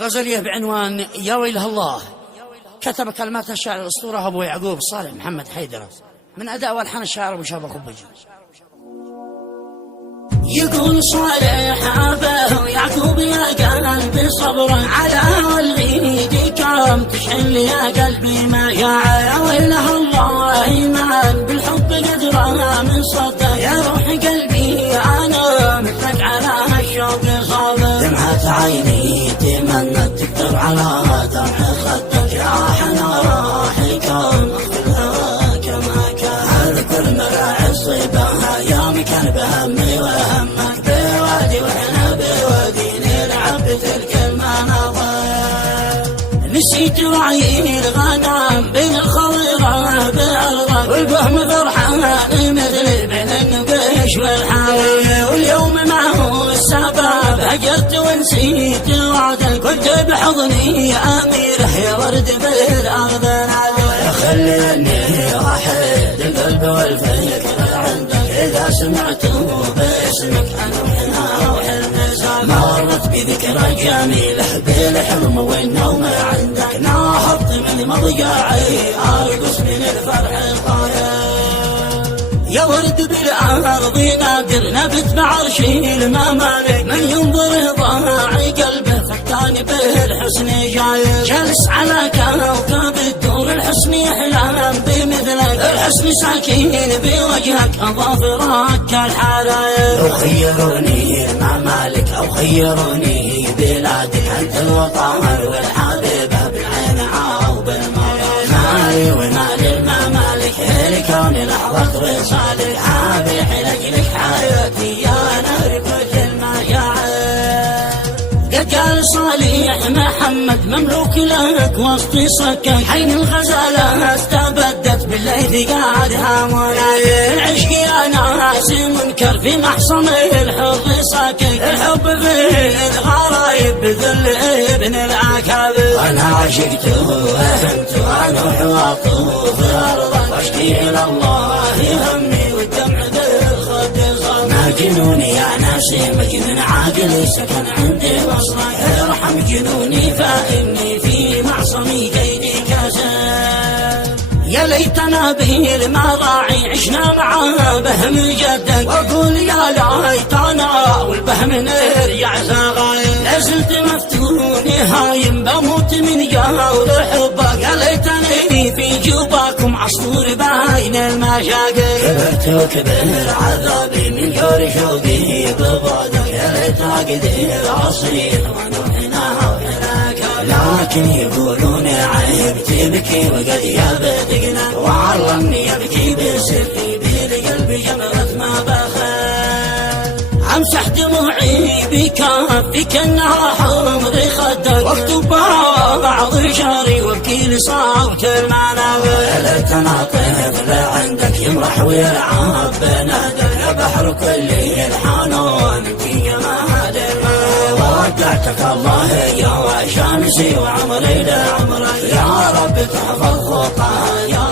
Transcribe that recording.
غزلية بعنوان يا ويله الله. كتب كلمات الشاعر الأسطورة أبو يعقوب صالح محمد حيدر، من أداء والحان الشاعر أبو شاب الخبجي. يقول صالح أباه يعقوب يا قلبي صبرا على والغيدي كرم تشحن يا قلبي ما يا ويله الله إيمان بالحب قدرها من صدق يا روح قلبي أنا مثلك على الشوق صابر دمعة عيني تمنت تقدر على دمع خدك يا حناحك اغفرها كما كان اذكر مراعي الصباها يا مكان بهمي وهمك بوادي واحنا بوادي نلعب بتلك المناظر نسيت وعي الغنم بين الخضرة بأرضك والفهم فرحان مثل بين النقش والحاوي واليوم ما هو السبب هجرت ونسيت وعدك كنت بحضني يا أمير يا ورد بالأرض نادر خليني واحد القلب والفكر عندك إذا سمعته باسمك أنا وحنا وحلم مرت بذكرى جميلة بالحلم والنوم عندك نهضت من مضجعي أرقص من الفرح الطاير يا ورد بالأرض نادر نبت بعرشي الممالك من ينظر ضاعي قلبه فتاني بالحسن جاي جالس على كوكب الدور الحسن يحلم بمثلك الحسن ساكين بوجهك أظافرك كالحراير لو خيروني الممالك أو خيروني بلادك أنت الوطن والحبيبة بالعين عاو بالمرض مالي ومالي الممالك الكون لحظة وصالك حابي حلقلك حياتي يا نار كل المشاعر قد قال صالح محمد مملوك لك وسط صكك حين الغزالة استبدت بالليث قاعد هامونا العشق يا ناس منكر في محصن الحب صكك الحب في الغرايب بذل ابن الأكابر أنا عشقته وفهمت أروح وأطوف أرضك واشكي إلى الله همي والدمع بالخد صار جنوني يا ناسي مجنون عاقلي سكن عندي وصلك ارحم جنوني فإني في معصمي كيدي كاسر يا ليتنا به المراعي عشنا معاه بهم جدك واقول يا ليتنا والبهم نرجع زغاير لازلت مفتوني هايم بموت من جهور حبك يا ليتني في جوبكم عصفور بين المشاقل كبرت وكبر عذابي من جور شوقي ببعدك يا ليت اقدر اصيح ونوحنا وحناك لكن يقولون عيب تبكي وقد يبدقنا وعلمني يبكي بسري بقلبي جمرة ما بخل امسح دموعي بكافك انها حمض خدك واكتب بعض شعري وابكي لصوت المنابر يا ليتنا طفل عندك يمرح ويلعب بنادر يا بحر كل الحنون انت جمال ودعتك الله يا شمسي وعمري لعمرك يا رب تحفظ خطايا